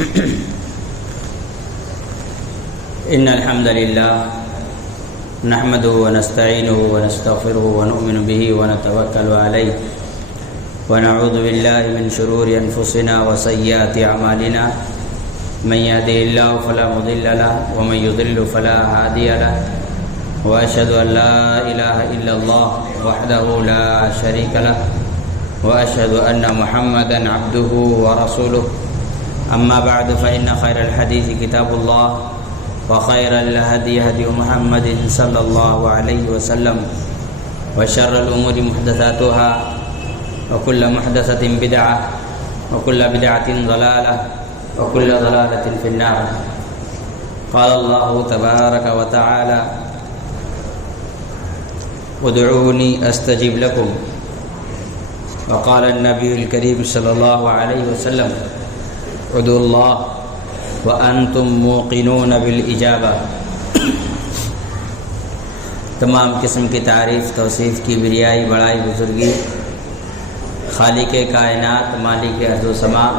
إن الحمد لله نحمده ونستعينه ونستغفره ونؤمن به ونتوكل عليه ونعوذ بالله من شرور أنفسنا وسيئات أعمالنا من يهده الله فلا مضل له ومن يضلل فلا هادي له وأشهد أن لا إله إلا الله وحده لا شريك له وأشهد أن محمدا عبده ورسوله أما بعد فإن خير الحديث كتاب الله وخير الهدي هدي محمد صلى الله عليه وسلم وشر الأمور محدثاتها وكل محدثة بدعة وكل بدعة ضلالة وكل ضلالة في النار. قال الله تبارك وتعالى ادعوني أستجب لكم. وقال النبي الكريم صلى الله عليه وسلم ادعوا الله وأنتم موقنون بالإجابة. تمام قسم کی تعریف توصیف کی بریائی بڑائی بزرگی خالق کائنات مالک ارض و سماء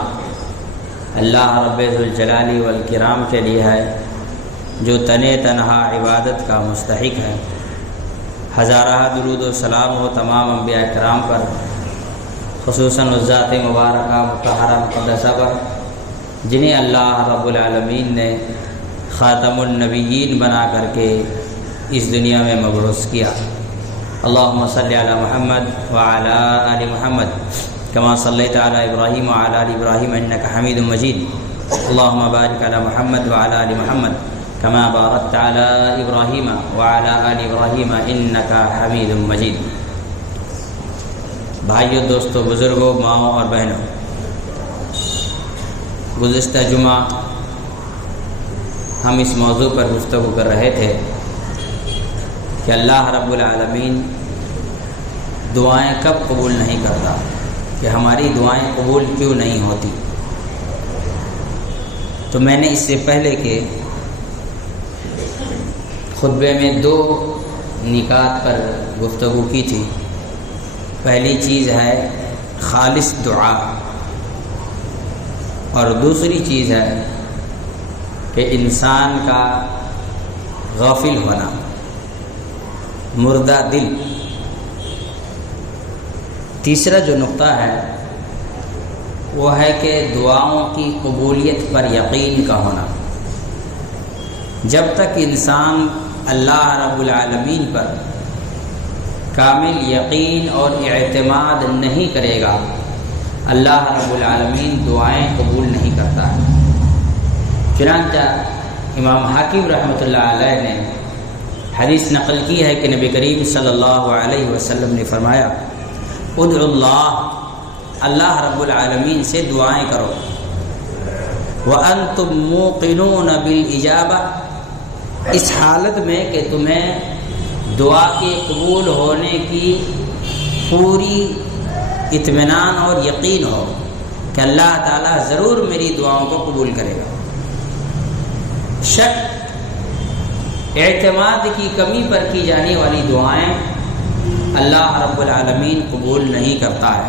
اللہ رب ذوالجلال والکرام کے لیے ہے جو تنہا عبادت کا مستحق ہے. ہزارہ درود و سلام ہو تمام انبیاء کرام پر، خصوصاً ذات مبارکہ مطہرہ مقدسہ پر جنہیں اللہ رب العالمین نے خاتم النبیین بنا کر کے اس دنیا میں مبعوث کیا. اللہم صلی علی محمد وعلی آل محمد کما صلیت علی ابراہیم وعلی آل ابراہیم انک حمید مجید. اللہم بارک علی محمد وعلی آل محمد کما بارکت علی ابراہیم وعلی آل ابراہیم انک حمید مجید. بھائیو، دوستو، بزرگوں، ماؤں اور بہنوں، گزشتہ جمعہ ہم اس موضوع پر گفتگو کر رہے تھے کہ اللہ رب العالمین دعائیں کب قبول نہیں کرتا، کہ ہماری دعائیں قبول کیوں نہیں ہوتی. تو میں نے اس سے پہلے کے خطبے میں 2 نکات پر گفتگو کی تھی. پہلی چیز ہے خالص دعا، اور دوسری چیز ہے کہ انسان کا غافل ہونا، مردہ دل. تیسرا جو نقطہ ہے وہ ہے کہ دعاؤں کی قبولیت پر یقین کا ہونا. جب تک انسان اللہ رب العالمین پر کامل یقین اور اعتماد نہیں کرے گا، اللہ رب العالمین دعائیں قبول نہیں کرتا ہے. چنانچہ امام حاکم رحمۃ اللہ علیہ نے حدیث نقل کی ہے کہ نبی کریم صلی اللہ علیہ وسلم نے فرمایا ادعوا اللہ، اللہ رب العالمین سے دعائیں کرو، وانتم موقنون بالاجابہ، اس حالت میں کہ تمہیں دعا کے قبول ہونے کی پوری اطمینان اور یقین ہو کہ اللہ تعالیٰ ضرور میری دعاؤں کو قبول کرے گا. شک، اعتماد کی کمی پر کی جانے والی دعائیں اللہ رب العالمین قبول نہیں کرتا ہے.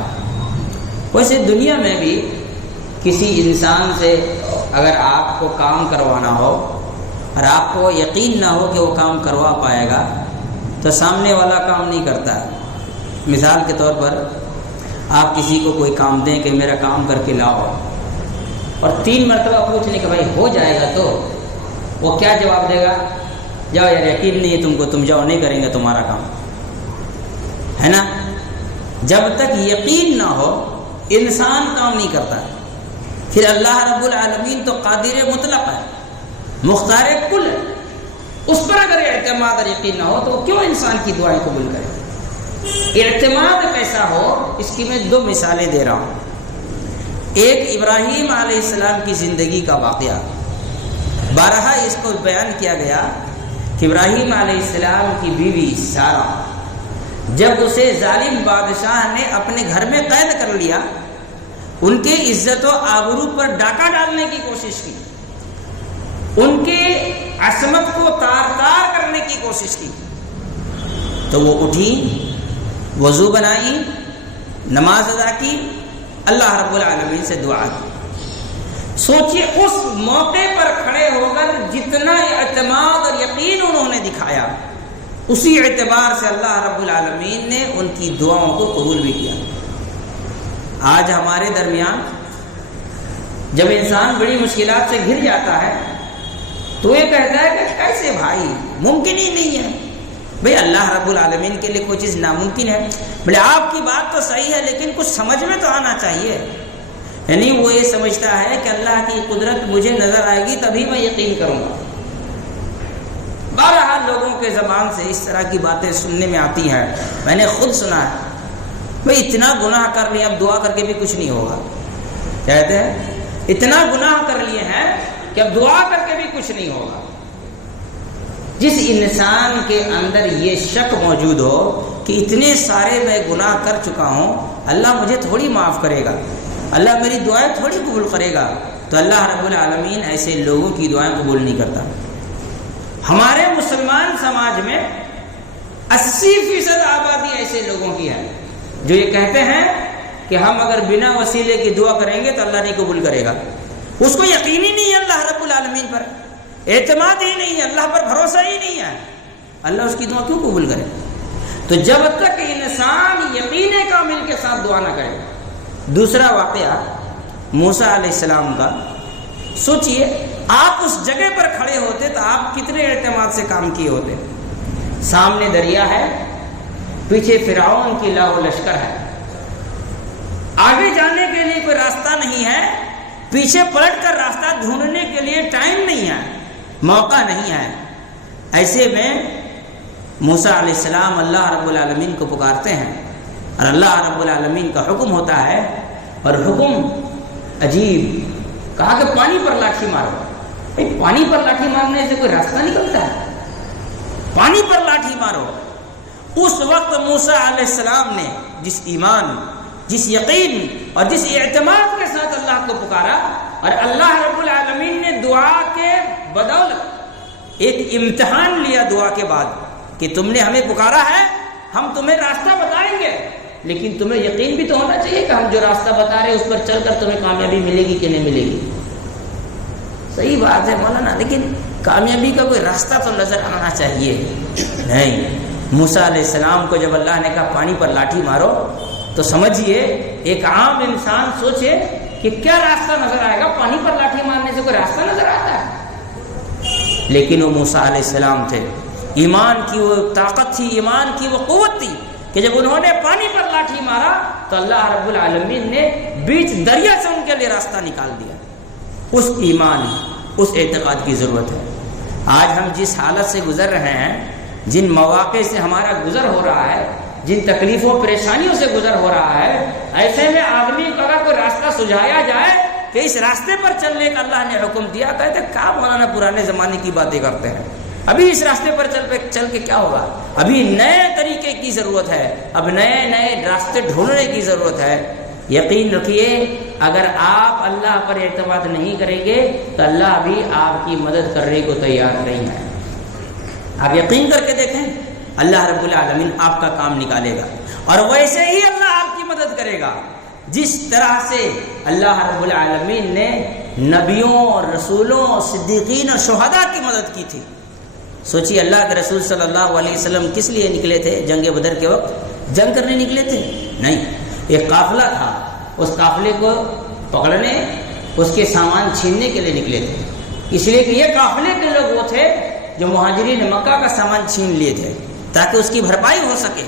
ویسے دنیا میں بھی کسی انسان سے اگر آپ کو کام کروانا ہو اور آپ کو یقین نہ ہو کہ وہ کام کروا پائے گا تو سامنے والا کام نہیں کرتا ہے. مثال کے طور پر آپ کسی کو کوئی کام دیں کہ میرا کام کر کے لاؤ، اور 3 مرتبہ پوچھنے کہ بھائی ہو جائے گا، تو وہ کیا جواب دے گا؟ جاؤ یار، یقین نہیں ہے تم کو، تم جاؤ، نہیں کریں گے تمہارا کام، ہے نا. جب تک یقین نہ ہو انسان کام نہیں کرتا. پھر اللہ رب العالمین تو قادر مطلق ہے، مختار کل ہے، اس پر اگر اعتماد اور یقین نہ ہو تو کیوں انسان کی دعائیں قبول کرے؟ اعتماد کیسا ہو، اس کی میں 2 مثالیں دے رہا ہوں. ایک ابراہیم علیہ السلام کی زندگی کا واقعہ، بارہا اس کو بیان کیا گیا کہ ابراہیم علیہ السلام کی بیوی سارہ جب اسے ظالم بادشاہ نے اپنے گھر میں قید کر لیا، ان کے عزت و آبرو پر ڈاکہ ڈالنے کی کوشش کی، ان کے عصمت کو تار تار کرنے کی کوشش کی، تو وہ اٹھی، وضو بنائی، نماز ادا کی، اللہ رب العالمین سے دعا کی. سوچئے اس موقع پر کھڑے ہو کر جتنا اعتماد اور یقین انہوں نے دکھایا، اسی اعتبار سے اللہ رب العالمین نے ان کی دعاؤں کو قبول بھی کیا۔ آج ہمارے درمیان جب انسان بڑی مشکلات سے گھر جاتا ہے تو یہ کہتا ہے کہ کیسے بھائی، ممکن ہی نہیں ہے۔ بھئی اللہ رب العالمین کے لیے کوئی چیز ناممکن ہے؟ بولے آپ کی بات تو صحیح ہے لیکن کچھ سمجھ میں تو آنا چاہیے۔ یعنی وہ یہ سمجھتا ہے کہ اللہ کی قدرت مجھے نظر آئے گی تبھی میں یقین کروں گا۔ بہرحال لوگوں کے زبان سے اس طرح کی باتیں سننے میں آتی ہیں، میں نے خود سنا ہے، بھئی اتنا گناہ کر لیا اب دعا کر کے بھی کچھ نہیں ہوگا۔ کہتے ہیں اتنا گناہ کر لیے ہیں کہ اب دعا کر کے بھی کچھ نہیں ہوگا۔ جس انسان کے اندر یہ شک موجود ہو کہ اتنے سارے میں گناہ کر چکا ہوں، اللہ مجھے تھوڑی معاف کرے گا، اللہ میری دعائیں تھوڑی قبول کرے گا، تو اللہ رب العالمین ایسے لوگوں کی دعائیں قبول نہیں کرتا۔ ہمارے مسلمان سماج میں 80% آبادی ایسے لوگوں کی ہے جو یہ کہتے ہیں کہ ہم اگر بنا وسیلے کی دعا کریں گے تو اللہ نہیں قبول کرے گا۔ اس کو یقین ہی نہیں ہے اللہ رب العالمین پر، اعتماد ہی نہیں ہے، اللہ پر بھروسہ ہی نہیں ہے، اللہ اس کی دعا کیوں قبول کرے؟ تو جب تک انسان یقین کامل کے ساتھ دعا نہ کرے۔ دوسرا واقعہ موسیٰ علیہ السلام کا، سوچئے آپ اس جگہ پر کھڑے ہوتے تو آپ کتنے اعتماد سے کام کیے ہوتے۔ سامنے دریا ہے، پیچھے فرعون کی لاؤ لشکر ہے، آگے جانے کے لیے کوئی راستہ نہیں ہے، پیچھے پلٹ کر راستہ ڈھونڈنے کے لیے ٹائم نہیں ہے، موقع نہیں ہے۔ ایسے میں موسیٰ علیہ السلام اللہ رب العالمین کو پکارتے ہیں اور اللہ رب العالمین کا حکم ہوتا ہے، اور حکم عجیب، کہا کہ پانی پر لاٹھی مارو۔ پانی پر لاٹھی مارنے سے کوئی راستہ نکلتا ہے؟ پانی پر لاٹھی مارو۔ اس وقت موسیٰ علیہ السلام نے جس ایمان، جس یقین اور جس اعتماد کے ساتھ اللہ کو پکارا، اور اللہ رب العالمین نے دعا کے بدولت ایک امتحان لیا دعا کے بعد کہ تم نے ہمیں پکارا ہے، ہم تمہیں راستہ بتائیں گے، لیکن تمہیں یقین بھی تو ہونا چاہیے کہ ہم جو راستہ بتا رہے ہیں اس پر چل کر تمہیں کامیابی ملے گی کہ نہیں ملے گی۔ صحیح بات ہے مولانا، لیکن کامیابی کا کوئی راستہ تو نظر آنا چاہیے۔ نہیں، موسیٰ علیہ السلام کو جب اللہ نے کہا پانی پر لاٹھی مارو، تو سمجھیے ایک عام انسان سوچے کہ کیا راستہ نظر آئے گا؟ پانی پر لاٹھی مارنے سے کوئی راستہ نظر آتا ہے؟ لیکن وہ موسیٰ علیہ السلام تھے، ایمان کی وہ طاقت تھی، ایمان کی وہ قوت تھی کہ جب انہوں نے پانی پر لاٹھی مارا تو اللہ رب العالمین نے بیچ دریا سے ان کے لیے راستہ نکال دیا۔ اس ایمان، اس اعتقاد کی ضرورت ہے۔ آج ہم جس حالت سے گزر رہے ہیں، جن مواقع سے ہمارا گزر ہو رہا ہے، جن تکلیفوں پریشانیوں سے گزر ہو رہا ہے، ایسے میں آدمی کو اگر کوئی راستہ سجھایا جائے کہ اس راستے پر چلنے کا اللہ نے حکم دیا، کہتے کیا مولانا پرانے زمانے کی باتیں کرتے ہیں، ابھی اس راستے پر چل کے کیا ہوگا؟ ابھی نئے طریقے کی ضرورت ہے، اب نئے راستے ڈھونڈنے کی ضرورت ہے۔ یقین رکھیے اگر آپ اللہ پر اعتماد نہیں کریں گے تو اللہ بھی آپ کی مدد کرنے کو تیار نہیں ہے۔ آپ یقین کر کے دیکھیں، اللہ رب العالمین آپ کا کام نکالے گا، اور ویسے ہی اللہ آپ کی مدد کرے گا جس طرح سے اللہ رب العالمین نے نبیوں اور رسولوں اور صدیقین اور شہداء کی مدد کی تھی۔ سوچیے اللہ کے رسول صلی اللہ علیہ وسلم کس لیے نکلے تھے؟ جنگ بدر کے وقت جنگ کرنے نکلے تھے؟ نہیں، ایک قافلہ تھا، اس قافلے کو پکڑنے، اس کے سامان چھیننے کے لیے نکلے تھے، اس لیے کہ یہ قافلے کے لوگ وہ تھے جو مہاجرین مکہ کا سامان چھین لیے تھے تاکہ اس کی بھرپائی ہو سکے،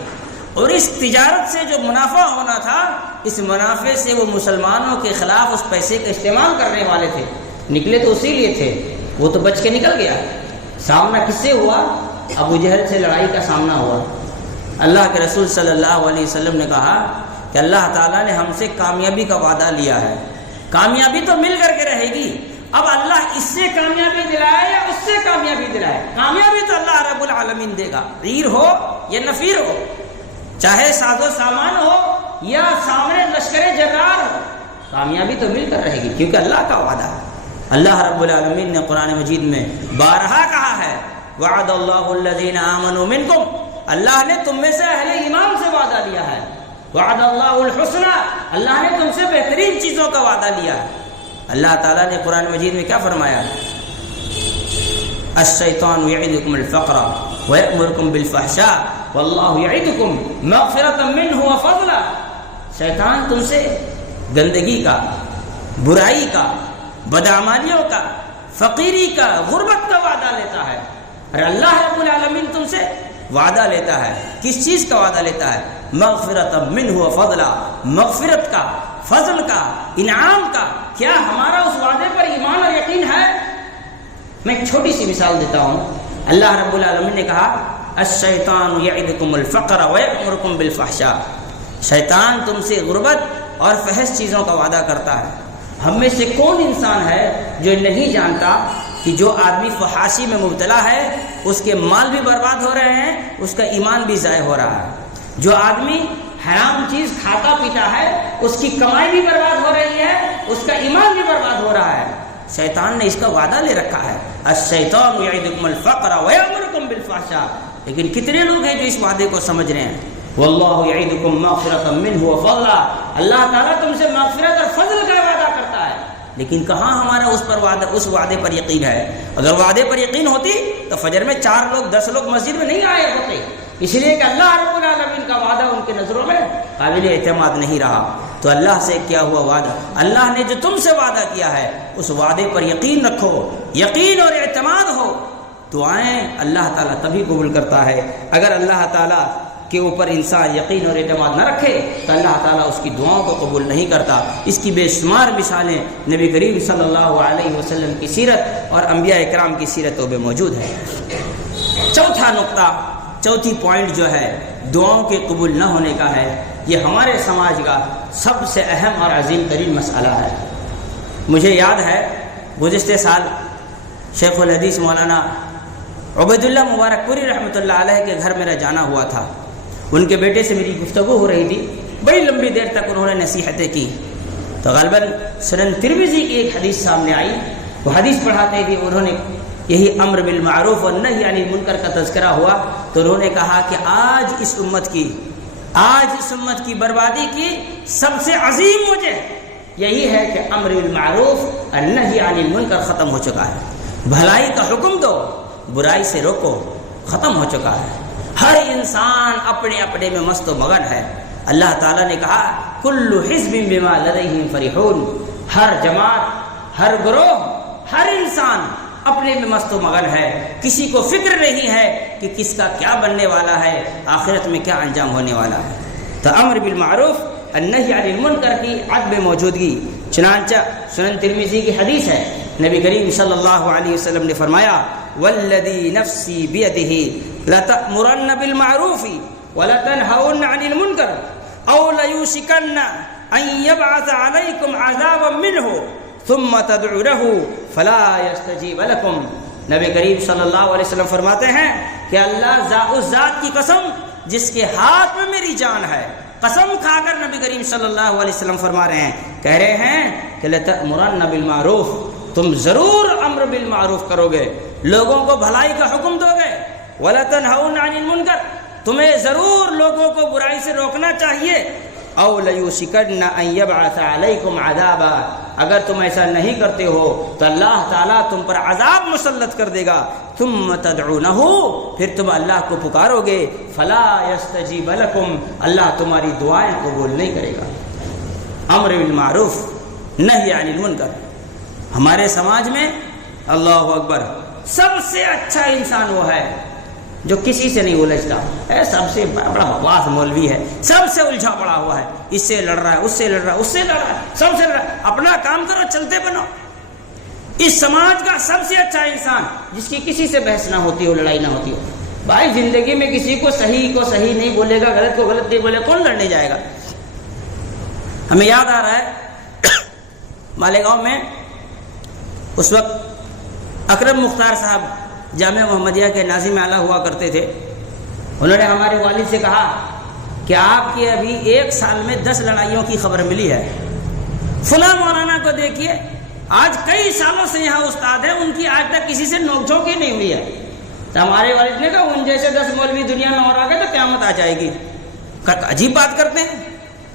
اور اس تجارت سے جو منافع ہونا تھا، اس منافع سے وہ مسلمانوں کے خلاف اس پیسے کا استعمال کرنے والے تھے۔ نکلے تو اسی لیے تھے، وہ تو بچ کے نکل گیا۔ سامنا کس سے ہوا؟ ابو جہل سے لڑائی کا سامنا ہوا۔ اللہ کے رسول صلی اللہ علیہ وسلم نے کہا کہ اللہ تعالیٰ نے ہم سے کامیابی کا وعدہ لیا ہے، کامیابی تو مل کر کے رہے گی، اب اللہ اس سے کامیابی دلائے یا اس سے کامیابی دلائے، کامیابی تو اللہ رب العالمین دے گا، عیر ہو یا نفیر ہو، چاہے ساز و سامان ہو یا سامنے لشکر جرار ہو، کامیابی تو مل کر رہے گی کیونکہ اللہ کا وعدہ ہے۔ اللہ رب العالمین نے قرآن مجید میں بارہا کہا ہے وعد اللہ الذین آمنوا منکم، اللہ نے تم میں سے اہل ایمان سے وعدہ لیا ہے، وعد اللہ الحسنى، اللہ نے تم سے بہترین چیزوں کا وعدہ لیا ہے۔ اللہ تعالیٰ نے قرآن مجید میں کیا فرمایا؟ الشیطان یعدکم الفقر ویأمرکم بالفحشاء واللہ یعدکم مغفرۃ منہ وفضلا۔ شیطان تم سے گندگی کا، برائی کا، بدعمالیوں کا، فقیری کا، غربت کا وعدہ لیتا ہے، اور اللہ رب العالمین تم سے وعدہ لیتا ہے۔ کس چیز کا وعدہ لیتا ہے؟ مغفرۃ منہ وفضلا، مغفرت کا، فضل کا، انعام کا۔ کیا ہمارا اس وعدے پر ایمان اور یقین ہے؟ میں ایک چھوٹی سی مثال دیتا ہوں۔ اللہ رب العالمین نے کہا الشیطان یعدکم الفقر ویأمرکم بالفحشاء، شیطان تم سے غربت اور فحش چیزوں کا وعدہ کرتا ہے۔ ہم میں سے کون انسان ہے جو نہیں جانتا کہ جو آدمی فحاشی میں مبتلا ہے اس کے مال بھی برباد ہو رہے ہیں، اس کا ایمان بھی ضائع ہو رہا ہے۔ جو آدمی حرام چیز کھاتا پیتا ہے اس کی کمائی بھی برباد ہو رہی ہے، اس کا ایمان بھی برباد ہو رہا ہے۔ شیطان نے اس کا وعدہ لے رکھا ہے، الشیطان یعدکم الفقر ویأمرکم بالفحشاء، لیکن کتنے لوگ ہیں جو اس وعدے کو سمجھ رہے ہیں؟ واللہ یعدکم مغفرۃ منہ وفضلا، اللہ تعالیٰ تم سے مغفرت اور فضل کا وعدہ کرتا ہے، لیکن کہاں ہمارا اس وعدے پر یقین ہے؟ اگر وعدے پر یقین ہوتی تو فجر میں 4 لوگ 10 لوگ مسجد میں نہیں آئے ہوتے، اس لیے کہ اللہ رب العالمین کا وعدہ ان کے نظروں میں قابل اعتماد نہیں رہا۔ تو اللہ سے کیا ہوا وعدہ؟ اللہ نے جو تم سے وعدہ کیا ہے اس وعدے پر یقین رکھو، یقین اور اعتماد ہو۔ دعائیں اللہ تعالیٰ تبھی قبول کرتا ہے۔ اگر اللہ تعالیٰ کے اوپر انسان یقین اور اعتماد نہ رکھے تو اللہ تعالیٰ اس کی دعاؤں کو قبول نہیں کرتا۔ اس کی بے شمار مثالیں نبی کریم صلی اللہ علیہ وسلم کی سیرت اور انبیاء اکرام کی سیرتوں میں موجود ہے۔ چوتھا نقطہ، چوتھی پوائنٹ جو ہے دعاؤں کے قبول نہ ہونے کا ہے، یہ ہمارے سماج کا سب سے اہم اور عظیم ترین مسئلہ ہے۔ مجھے یاد ہے گزشتہ سال شیخ الحدیث مولانا عبید اللہ مبارک پوری رحمۃ اللہ علیہ کے گھر میرا جانا ہوا تھا۔ ان کے بیٹے سے میری گفتگو ہو رہی تھی، بڑی لمبی دیر تک انہوں نے نصیحتیں کی، تو غالباً سنن ترمذی کی ایک حدیث سامنے آئی۔ وہ حدیث پڑھاتے تھے، انہوں نے یہی امر بالمعروف اور نہی عن المنکر کا تذکرہ ہوا، تو انہوں نے کہا کہ آج اس امت کی بربادی کی سب سے عظیم وجہ یہی ہے کہ امر بالمعروف اور نہی عن المنکر ختم ہو چکا ہے۔ بھلائی کا حکم دو، برائی سے روکو، ختم ہو چکا ہے۔ ہر انسان اپنے اپنے میں مست و مگن ہے۔ اللہ تعالیٰ نے کہا کل حزب بما لدیہم فرحون، ہر جماعت، ہر گروہ، ہر انسان اپنے میں مست و مگن ہے، کسی کو فکر نہیں ہے کہ کس کا کیا بننے والا ہے، آخرت میں کیا انجام ہونے والا ہے۔ تو امر بالمعروف اور نہی عن المنکر کی عدم موجودگی، چنانچہ سنن ترمذی کی حدیث ہے، نبی کریم صلی اللہ علیہ وسلم نے فرمایا والذی نفسی بیدہ لتأمرن بالمعروف ولتنہون عن المنکر او لیوشکن ان یبعث علیکم عذابا منہ ثم تدعونه فلا يستجیب لکم۔ نبی کریم صلی اللہ علیہ وسلم فرماتے ہیں کہ اللہ اس ذات کی قسم جس کے ہاتھ میں میری جان ہے، قسم کھا کر نبی کریم صلی اللہ علیہ وسلم فرما رہے ہیں، کہہ رہے ہیں کہ لتأمرن بالمعروف، تم ضرور امر بالمعروف کرو گے، لوگوں کو بھلائی کا حکم دو گے، وَلَتَنْهَوْنَ عَنِ الْمُنْكَرِ، تمہیں ضرور لوگوں کو برائی سے روکنا چاہیے، اَوْ لَيُوشِكَنَّ أَن يَبْعَثَ عَلَيْكُمْ عَذَابًا، اگر تم ایسا نہیں کرتے ہو تو اللہ تعالیٰ تم پر عذاب مسلط کر دے گا، ثُمَّ تَدْعُونَهُ، پھر تم اللہ کو پکارو گے، فَلَا يَسْتَجِيبَ لَكُمْ، اللہ تمہاری دعائیں قبول نہیں کرے گا۔ امر بالمعروف نہی عن المنکر۔ ہمارے سماج میں اللہ اکبر سب سے اچھا انسان وہ ہے جو کسی سے نہیں الجھتا ہے، سب سے بڑا بکواس مولوی ہے، سب سے الجھا پڑا ہوا ہے، اس سے لڑ رہا ہے، اس سے لڑ رہا ہے، اس سے لڑ رہا ہے، سب سے لڑ رہا ہے، اپنا کام کرو، چلتے بنو۔ اس سماج کا سب سے اچھا انسان جس کی کسی سے بحث نہ ہوتی ہو، لڑائی نہ ہوتی ہو۔ بھائی زندگی میں کسی کو صحیح نہیں بولے گا، غلط کو غلط نہیں بولے گا، کون لڑنے جائے گا؟ ہمیں یاد آ رہا ہے مالیگاؤں میں اس وقت اکرم مختار صاحب جامعہ محمدیہ کے ناظم اعلیٰ ہوا کرتے تھے، انہوں نے ہمارے والد سے کہا کہ آپ کی ابھی 1 سال میں 10 لڑائیوں کی خبر ملی ہے، فلاں مولانا کو دیکھیے آج کئی سالوں سے یہاں استاد ہیں، ان کی آج تک کسی سے نوک جھوک ہی نہیں ہوئی ہے۔ تو ہمارے والد نے کہا ان جیسے 10 مولوی دنیا میں اور آ گئے تو قیامت آ جائے گی۔ عجیب بات کرتے ہیں۔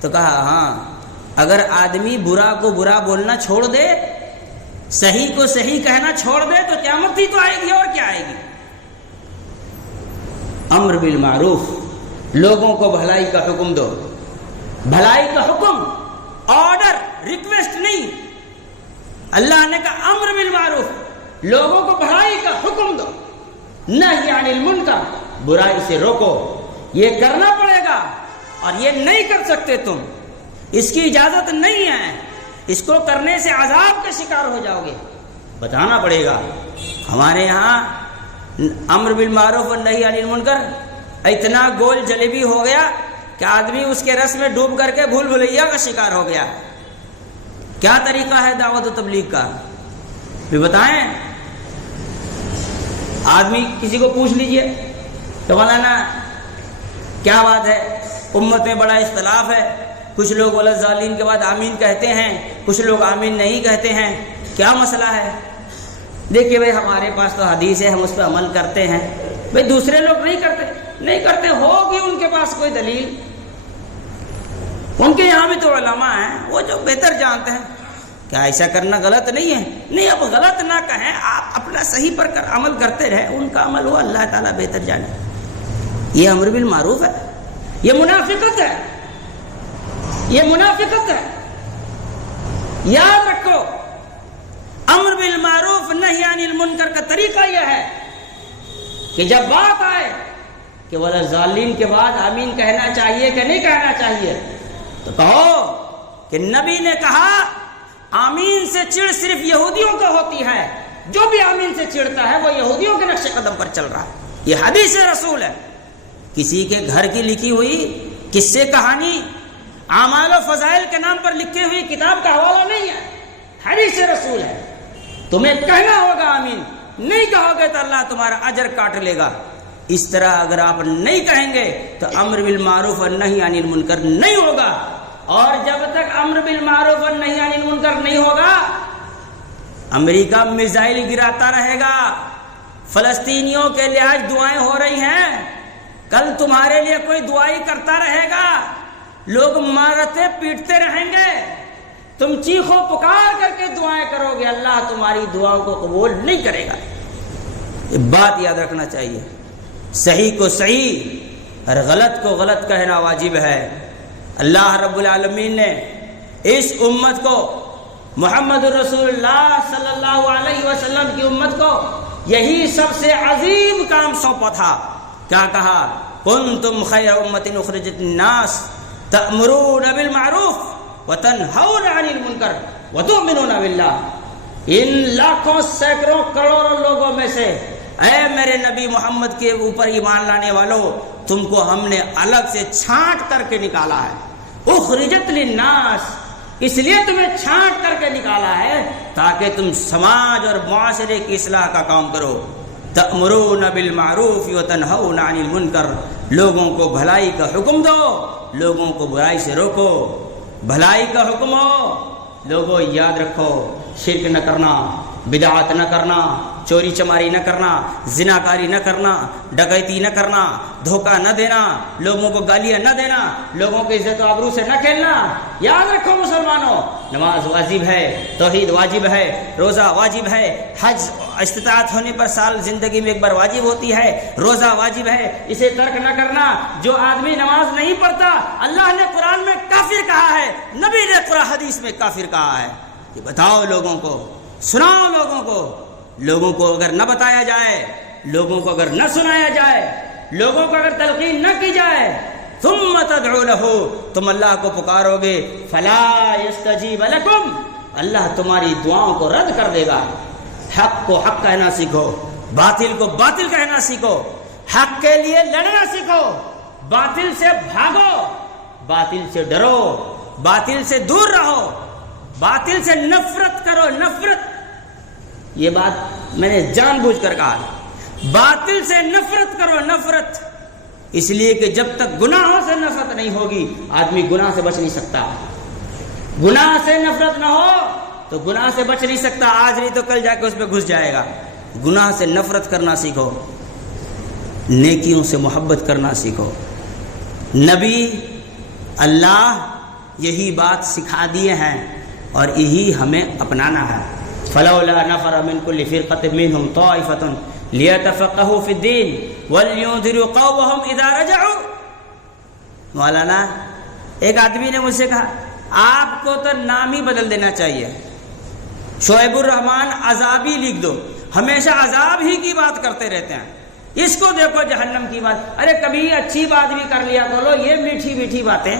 تو کہا ہاں، اگر آدمی برا کو برا بولنا چھوڑ دے صحیح کو صحیح کہنا چھوڑ دے تو قیامت ہی تو آئے گی، اور کیا آئے گی۔ امر بالمعروف، لوگوں کو بھلائی کا حکم دو، بھلائی کا حکم، آرڈر، ریکویسٹ نہیں۔ اللہ نے کہا امر بالمعروف، لوگوں کو بھلائی کا حکم دو، نہی عن المنکر، برائی سے روکو۔ یہ کرنا پڑے گا اور یہ نہیں کر سکتے تم، اس کی اجازت نہیں ہے، اس کو کرنے سے عذاب کا شکار ہو جاؤ گے، بتانا پڑے گا۔ ہمارے یہاں امر بالمعروف اور نہی عن المنکر اتنا گول جلیبی ہو گیا کہ آدمی اس کے رس میں ڈوب کر کے بھول بھلیا کا شکار ہو گیا۔ کیا طریقہ ہے دعوت و تبلیغ کا بھی بتائیں۔ آدمی کسی کو پوچھ لیجئے کہ مولانا کیا بات ہے، امت میں بڑا اختلاف ہے، کچھ لوگ والضالین کے بعد آمین کہتے ہیں، کچھ لوگ آمین نہیں کہتے ہیں، کیا مسئلہ ہے؟ دیکھیے بھائی، ہمارے پاس تو حدیث ہے، ہم اس پہ عمل کرتے ہیں۔ بھائی دوسرے لوگ نہیں کرتے ہوگی ان کے پاس کوئی دلیل، ان کے یہاں بھی تو علماء ہیں، وہ جو بہتر جانتے ہیں۔ کیا ایسا کرنا غلط نہیں ہے؟ نہیں، اب غلط نہ کہیں، آپ اپنا صحیح پر عمل کرتے رہے، ان کا عمل ہو اللہ تعالیٰ بہتر جانے۔ یہ امر بالمعروف ہے، یہ منافقت ہے، یہ منافقت ہے۔ یاد رکھو، امر بالمعروف نہی عن المنکر کا طریقہ یہ ہے کہ جب بات آئے کہ والضالین کے بعد آمین کہنا چاہیے کہ نہیں کہنا چاہیے، تو کہو کہ نبی نے کہا آمین سے چڑ صرف یہودیوں کو ہوتی ہے، جو بھی آمین سے چڑھتا ہے وہ یہودیوں کے نقش قدم پر چل رہا ہے۔ یہ حدیث رسول ہے، کسی کے گھر کی لکھی ہوئی قصے کہانی، اعمال و فضائل کے نام پر لکھی ہوئی کتاب کا حوالہ نہیں ہے، حدیث رسول ہے۔ تمہیں کہنا ہوگا آمین، نہیں کہو گے تو اللہ تمہارا اجر کاٹ لے گا۔ اس طرح اگر آپ نہیں کہیں گے تو امر بالمعروف اور نہی عن المنکر نہیں ہوگا، اور جب تک امر بالمعروف اور نہی عن المنکر نہیں ہوگا، امریکہ میزائل گراتا رہے گا، فلسطینیوں کے لیے آج دعائیں ہو رہی ہیں، کل تمہارے لیے کوئی دعائی کرتا رہے گا، لوگ مارتے پیٹتے رہیں گے، تم چیخو پکار کر کے دعائیں کرو گے، اللہ تمہاری دعاؤں کو قبول نہیں کرے گا۔ یہ بات یاد رکھنا چاہیے، صحیح کو صحیح اور غلط کو غلط کہنا واجب ہے۔ اللہ رب العالمین نے اس امت کو، محمد رسول اللہ صلی اللہ علیہ وسلم کی امت کو یہی سب سے عظیم کام سونپا تھا۔ کیا کہا؟ کنتم خیر امت اخرجت للناس تأمرون بالمعروف وتنہون عن المنکر وتؤمنون باللہ۔ ان لاکھوں سینکڑوں کروڑوں لوگوں میں سے اے میرے نبی محمد کے اوپر ایمان لانے والوں، تم کو ہم نے الگ سے چھانٹ کر کے نکالا ہے۔ اخرجت للناس، اس لیے تمہیں چھانٹ کر کے نکالا ہے تاکہ تم سماج اور معاشرے کی اصلاح کا کام کرو۔ تأمرون بالمعروف وتنہون عن المنکر، لوگوں کو بھلائی کا حکم دو، لوگوں کو برائی سے روکو۔ بھلائی کا حکم ہو، لوگوں یاد رکھو، شرک نہ کرنا، بدعات نہ کرنا، چوری چماری نہ کرنا، زناکاری نہ کرنا، ڈکیتی نہ کرنا، دھوکہ نہ دینا، لوگوں کو گالیاں نہ دینا، لوگوں کی عزت و آبرو سے نہ کھیلنا۔ یاد رکھو مسلمانوں، نماز واجب ہے، توحید واجب ہے، روزہ واجب ہے، حج استطاعت ہونے پر سال زندگی میں ایک بار واجب ہوتی ہے، روزہ واجب ہے، اسے ترک نہ کرنا۔ جو آدمی نماز نہیں پڑھتا، اللہ نے قرآن میں کافر کہا ہے، نبی نے قرآن حدیث میں کافر کہا ہے۔ کہ بتاؤ لوگوں کو، سناؤ لوگوں کو، لوگوں کو اگر نہ بتایا جائے، لوگوں کو اگر نہ سنایا جائے، لوگوں کو اگر تلقین نہ کی جائے، ثم تدعو له، تم اللہ کو پکارو گے، فلا يستجیب لکم، اللہ تمہاری دعاؤں کو رد کر دے گا۔ حق کو حق کہنا سیکھو، باطل کو باطل کہنا سیکھو، حق کے لیے لڑنا سیکھو، باطل سے بھاگو، باطل سے ڈرو، باطل سے دور رہو، باطل سے نفرت کرو۔ نفرت، یہ بات میں نے جان بوجھ کر کہا، باطل سے نفرت کرو، نفرت، اس لیے کہ جب تک گناہوں سے نفرت نہیں ہوگی آدمی گناہ سے بچ نہیں سکتا۔ گناہ سے نفرت نہ ہو تو گناہ سے بچ نہیں سکتا، آج نہیں تو کل جا کے اس پہ گھس جائے گا۔ گناہ سے نفرت کرنا سیکھو، نیکیوں سے محبت کرنا سیکھو۔ نبی، اللہ یہی بات سکھا دیے ہیں اور یہی ہمیں اپنانا ہے۔ فلولا نفر من كل فرقة منهم طائفة ليتفقهوا في الدين ولينذروا قومهم اذا رجعوا. مولانا ایک آدمی نے مجھ سے کہا آپ کو تو نام ہی بدل دینا چاہیے, شعیب الرحمان عذابی لکھ دو, ہمیشہ عذاب ہی کی بات کرتے رہتے ہیں. اس کو دیکھو جہنم کی بات, ارے کبھی اچھی بات بھی کر لیا کرو, یہ میٹھی میٹھی باتیں,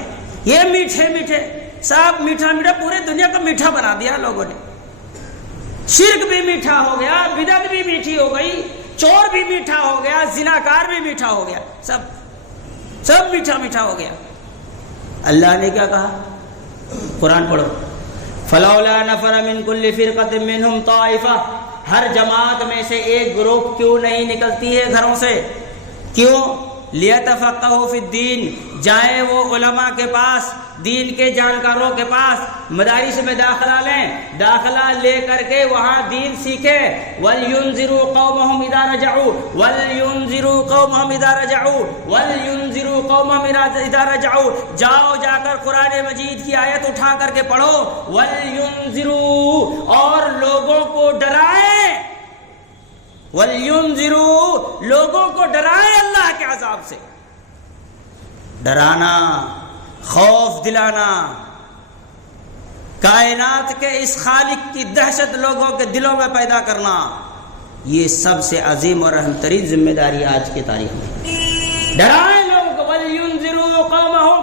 یہ میٹھے میٹھے, سب میٹھا میٹھا, پورے دنیا کو میٹھا بنا دیا لوگوں نے. شرک بھی میٹھا ہو گیا, بدعت بھی میٹھی ہو گئی, چور بھی میٹھا ہو گیا, زناکار بھی میٹھا ہو گیا, سب میٹھا میٹھا ہو گیا. اللہ نے کیا کہا, قرآن پڑھو, فلولا نفر من کل فرقۃ منہم طائفہ, ہر جماعت میں سے ایک گروپ کیوں نہیں نکلتی ہے گھروں سے, کیوں؟ لیتفقہوا فی الدین, جائیں وہ علماء کے پاس, دین کے جانکاروں کے پاس, مدارس میں داخلہ لیں, داخلہ لے کر کے وہاں دین سیکھیں. وَلْيُنذِرُوا قَوْمَهُمْ إِذَا رَجَعُوا وَلْيُنذِرُوا قَوْمَهُمْ إِذَا رَجَعُوا وَلْيُنذِرُوا قَوْمَهُمْ إِذَا رَجَعُوا, جاؤ جا کر قرآن مجید کی آیت اٹھا کر کے پڑھو. وَلْيُنذِرُوا, اور لوگوں کو ڈرائیں, وَلْيُنذِرُوا, لوگوں کو ڈرائیں اللہ کے عذاب سے. ڈرانا, خوف دلانا, کائنات کے اس خالق کی دہشت لوگوں کے دلوں میں پیدا کرنا, یہ سب سے عظیم اور اہم ترین ذمہ داری آج کی تاریخ میں. ڈرائیں لوگوں کو, وَلْيُنذِرُوا قَوْمَهُمْ,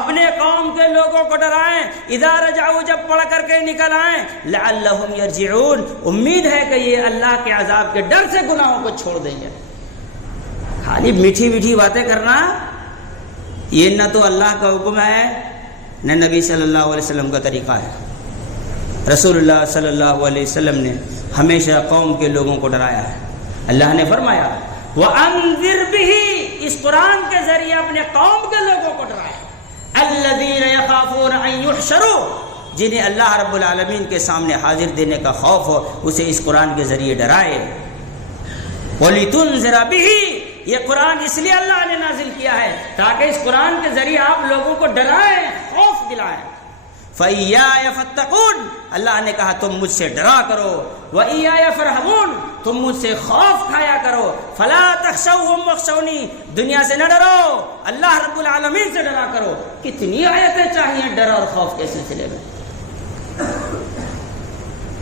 اپنے قوم کے لوگوں کو ڈرائیں. اذا رجعوا, جب پڑھ کر کے نکل آئیں. لعلہم یرجعون, امید ہے کہ یہ اللہ کے عذاب کے ڈر سے گناہوں کو چھوڑ دیں گے. خالی میٹھی میٹھی باتیں کرنا یہ نہ تو اللہ کا حکم ہے نہ نبی صلی اللہ علیہ وسلم کا طریقہ ہے. رسول اللہ صلی اللہ علیہ وسلم نے ہمیشہ قوم کے لوگوں کو ڈرایا ہے. اللہ نے فرمایا وَأَنذِرْ بِهِ, اس قرآن کے ذریعے اپنے قوم کے لوگوں کو ڈرایا. الذین یخافون ان یحشروا, جنہیں اللہ رب العالمین کے سامنے حاضر دینے کا خوف ہو, اسے اس قرآن کے ذریعے ڈرائے. وَلِتُنذِرَ بِهِ, یہ قرآن اس لیے اللہ نے نازل کیا ہے تاکہ اس قرآن کے ذریعے آپ لوگوں کو ڈرائیں, خوف دلائیں. فَإِيَّايَ فَاتَّقُونَ, اللہ نے کہا تم مجھ سے ڈرا کرو. وَإِيَّايَ فَارْهَبُونَ, تم مجھ سے خوف کھایا کرو. فَلَا تَخْشَوْهُمْ وَاخْشَوْنِي, دنیا سے نہ ڈرو, اللہ رب العالمین سے ڈرا کرو. کتنی آیتیں چاہیے ڈر اور خوف کے سلسلے میں.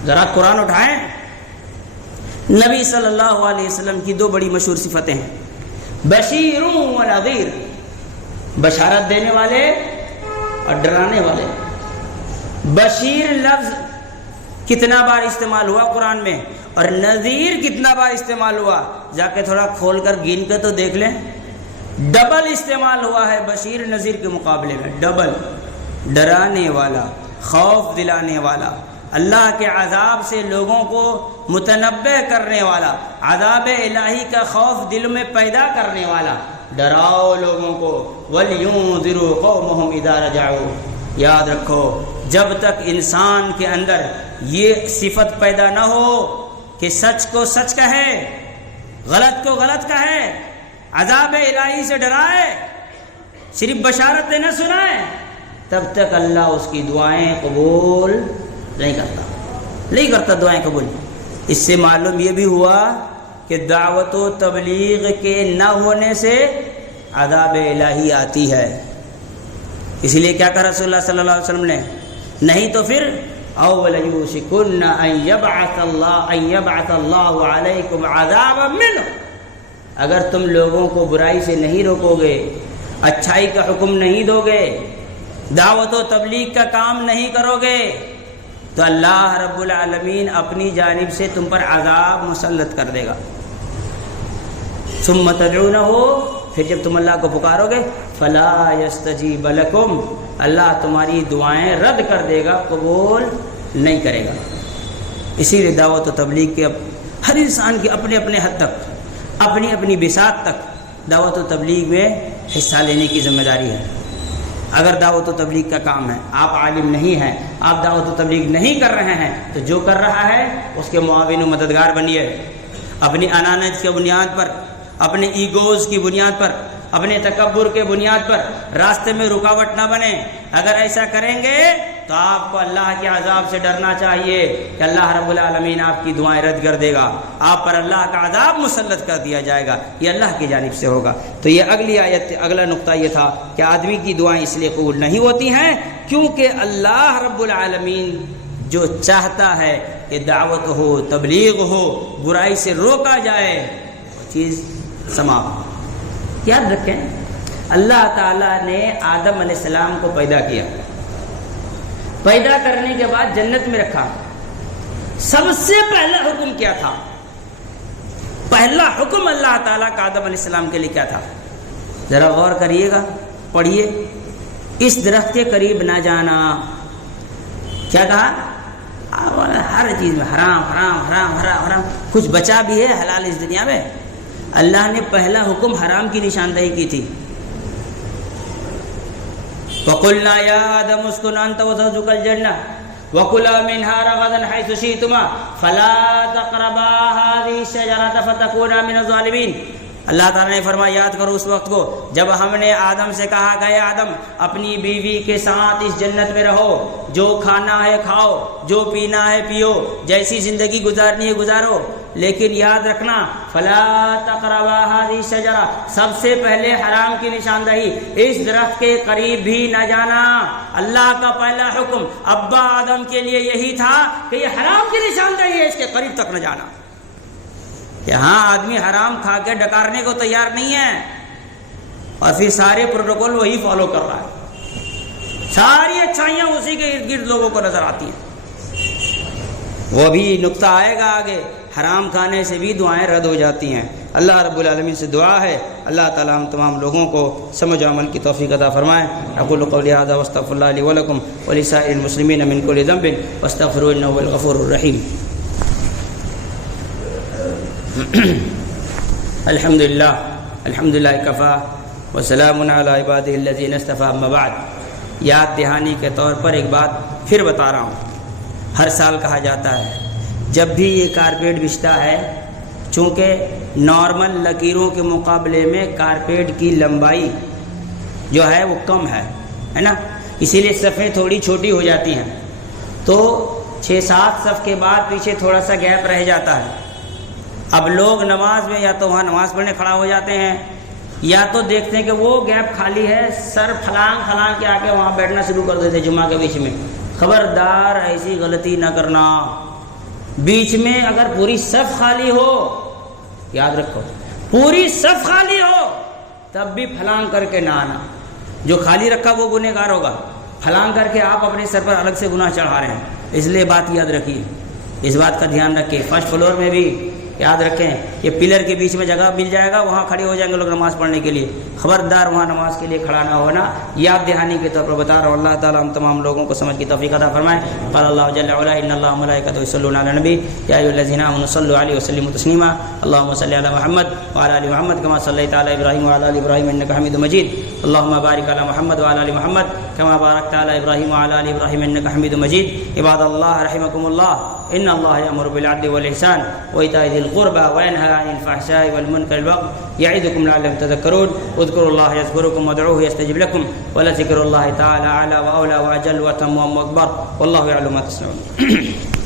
ذرا قرآن اٹھائیں. نبی صلی اللہ علیہ وسلم کی دو بڑی مشہور صفتیں ہیں, بشیر و نذیر, بشارت دینے والے اور ڈرانے والے. بشیر لفظ کتنا بار استعمال ہوا قرآن میں, اور نذیر کتنا بار استعمال ہوا, جا کے تھوڑا کھول کر گن کے تو دیکھ لیں. ڈبل استعمال ہوا ہے بشیر نذیر کے مقابلے میں, ڈبل. ڈرانے والا, خوف دلانے والا, اللہ کے عذاب سے لوگوں کو متنبہ کرنے والا, عذاب الہی کا خوف دل میں پیدا کرنے والا. ڈراؤ لوگوں کو. وَلْيُنذِرُوا قَوْمَهُمْ إِذَا رَجَعُوا, یاد رکھو جب تک انسان کے اندر یہ صفت پیدا نہ ہو کہ سچ کو سچ کہے, غلط کو غلط کہے, عذاب الہی سے ڈرائے, صرف بشارتیں نہ سنائے, تب تک اللہ اس کی دعائیں قبول نہیں کرتا دعائیں قبول. اس سے معلوم یہ بھی ہوا کہ دعوت و تبلیغ کے نہ ہونے سے عذاب الہی آتی ہے. اسی لیے کیا کہا رسول اللہ صلی اللہ علیہ وسلم نے, نہیں تو پھر اول یوشکن ان یبعث اللہ علیکم عذابا منہ, اگر تم لوگوں کو برائی سے نہیں روکو گے, اچھائی کا حکم نہیں دو گے, دعوت و تبلیغ کا کام نہیں کرو گے, تو اللہ رب العالمین اپنی جانب سے تم پر عذاب مسلط کر دے گا. ثم تدعونہ, پھر جب تم اللہ کو پکارو گے, فلا یستجیب لکم, اللہ تمہاری دعائیں رد کر دے گا, قبول نہیں کرے گا. اسی لیے دعوت و تبلیغ کے ہر انسان کی اپنے اپنے حد تک, اپنی اپنی بساط تک دعوت و تبلیغ میں حصہ لینے کی ذمہ داری ہے. اگر دعوت و تبلیغ کا کام ہے, آپ عالم نہیں ہیں, آپ دعوت و تبلیغ نہیں کر رہے ہیں, تو جو کر رہا ہے اس کے معاون و مددگار بنیے. اپنی انانیت کی بنیاد پر, اپنے ایگوز کی بنیاد پر, اپنے تکبر کے بنیاد پر راستے میں رکاوٹ نہ بنے. اگر ایسا کریں گے تو آپ کو اللہ کے عذاب سے ڈرنا چاہیے کہ اللہ رب العالمین آپ کی دعائیں رد کر دے گا، آپ پر اللہ کا عذاب مسلط کر دیا جائے گا، یہ اللہ کی جانب سے ہوگا۔ تو یہ اگلی آیت، اگلا نقطہ یہ تھا کہ آدمی کی دعائیں اس لیے قبول نہیں ہوتی ہیں کیونکہ اللہ رب العالمین جو چاہتا ہے کہ دعوت ہو، تبلیغ ہو، برائی سے روکا جائے، وہ چیز سماپت۔ یاد رکھیں اللہ تعالیٰ نے آدم علیہ السلام کو پیدا کیا، پیدا کرنے کے بعد جنت میں رکھا، سب سے پہلا حکم کیا تھا؟ پہلا حکم اللہ تعالیٰ کا آدم علیہ السلام کے لیے کیا تھا؟ ذرا غور کریے گا، پڑھیے، اس درخت کے قریب نہ جانا۔ کیا کہا؟ ہر چیز میں حرام حرام حرام حرام حرام، کچھ بچا بھی ہے حلال اس دنیا میں؟ اللہ نے پہلا حکم حرام کی نشاندہی کی تھی۔ وَقُلْنَا يَا آدَمُ اسْكُنْ أَنْتَ وَزَوْجُكَ الْجَنَّةَ وَكُلَا مِنْهَا رَغَدًا حَيْثُ شِئْتُمَا فَلَا تَقْرَبَا هَٰذِهِ الشَّجَرَةَ فَتَكُونَا مِنَ الظَّالِمِينَ۔ اللہ تعالیٰ نے فرمایا یاد کرو اس وقت کو جب ہم نے آدم سے کہا کہ اے آدم اپنی بیوی کے ساتھ اس جنت میں رہو، جو کھانا ہے کھاؤ، جو پینا ہے پیو، جیسی زندگی گزارنی ہے گزارو، لیکن یاد رکھنا فلا تقربا هذه الشجرة، سب سے پہلے حرام کی نشاندہی، اس درخت کے قریب بھی نہ جانا۔ اللہ کا پہلا حکم ابا آدم کے لیے یہی تھا کہ یہ حرام کی نشاندہی ہے، اس کے قریب تک نہ جانا۔ یہاں آدمی حرام کھا کے ڈکارنے کو تیار نہیں ہے، اور پھر سارے پروٹوکول وہی فالو کر رہا ہے، ساری اچھائیاں اسی کے ارد گرد لوگوں کو نظر آتی ہیں۔ وہ بھی نقطہ آئے گا آگے، حرام کھانے سے بھی دعائیں رد ہو جاتی ہیں۔ اللہ رب العالمین سے دعا ہے اللہ تعالیٰ ہم تمام لوگوں کو سمجھ و عمل کی توفیق عطا فرمائے۔ اقول قولی ھذا واستغفر اللہ لی ولکم ولسائر المسلمین من کل ذنب واستغفروہ انہ هو الغفور الرحیم۔ الحمدللہ الحمدللہ کفا وسلام علی عبادہ الذین اصطفیٰ، اما بعد۔ یاد دہانی کے طور پر ایک بات پھر بتا رہا ہوں، ہر سال کہا جاتا ہے جب بھی یہ کارپیٹ بچھتا ہے، چونکہ نارمل لکیروں کے مقابلے میں کارپیٹ کی لمبائی جو ہے وہ کم ہے نا، اسی لیے صفیں تھوڑی چھوٹی ہو جاتی ہیں، تو 6-7 صف کے بعد پیچھے تھوڑا سا گیپ رہ جاتا ہے۔ اب لوگ نماز میں یا تو وہاں نماز پڑھنے کھڑا ہو جاتے ہیں، یا تو دیکھتے ہیں کہ وہ گیپ خالی ہے، سر پھلانگ پھلانگ کے آ کے وہاں بیٹھنا شروع کر دیتے جمعہ کے بیچ میں۔ خبردار ایسی غلطی نہ کرنا، بیچ میں اگر پوری صف خالی ہو، یاد رکھو پوری صف خالی ہو تب بھی پھلانگ کر کے نہ آنا، جو خالی رکھا وہ گنہگار ہوگا، پھلانگ کر کے آپ اپنے سر پر الگ سے گناہ چڑھا رہے ہیں، اس لیے بات یاد رکھیے، اس بات کا دھیان رکھیں۔ فرسٹ فلور میں بھی یاد رکھیں کہ پلر کے بیچ میں جگہ مل جائے گا، وہاں کھڑے ہو جائیں گے لوگ نماز پڑھنے کے لیے، خبردار وہاں نماز کے لیے کھڑا نہ ہونا۔ یاد دہانی کے طور پر بتا رہا ہوں، اللہ تعالیٰ ہم تمام لوگوں کو سمجھ کی توفیق عطا فرمائے۔ قال اللہ جل وعلا ان اللہ وملائکتہ یصلون علی النبی یا ایھا الذین آمنوا صلوا علیہ وسلموا تسلیما اللهم صل علی محمد وعلی آل محمد کما صلیت علی ابراہیم وعلی آل ابراہیم انک حمید مجید اللهم بارک علی محمد وعلی آل محمد کما بارکت علی ابراہیم وعلی آل ابراہیم انک حمید مجید۔ عباد اللہ رحمکم اللہ ان اللہ یأمر بالعدل والإحسان وإیتاء ذی القربى وینہی عن الفحشاء والمنکر والبغی یعظکم لعلکم تذکرون اذکروا اللہ یذکرکم وادعوہ یستجب لکم ولذکر اللہ تعالی اعلی واولی واجل واتم واکبر واللہ یعلم ما تصنعون۔